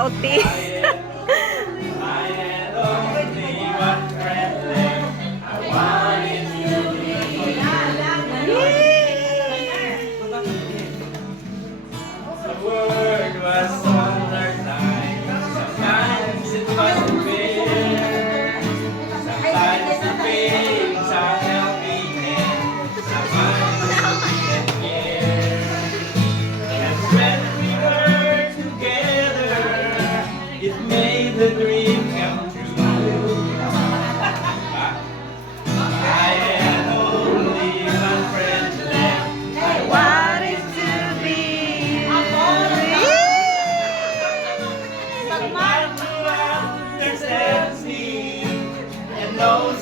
kauti. I had only one friend left. I wanted to be. The word was on our time. Sometimes it wasn't fair. Sometimes the feelings are helping hand. Sometimes we didn't care. And when we were together, it made the dream come true. I had only one friend left. I wanted to be someone who understands me and knows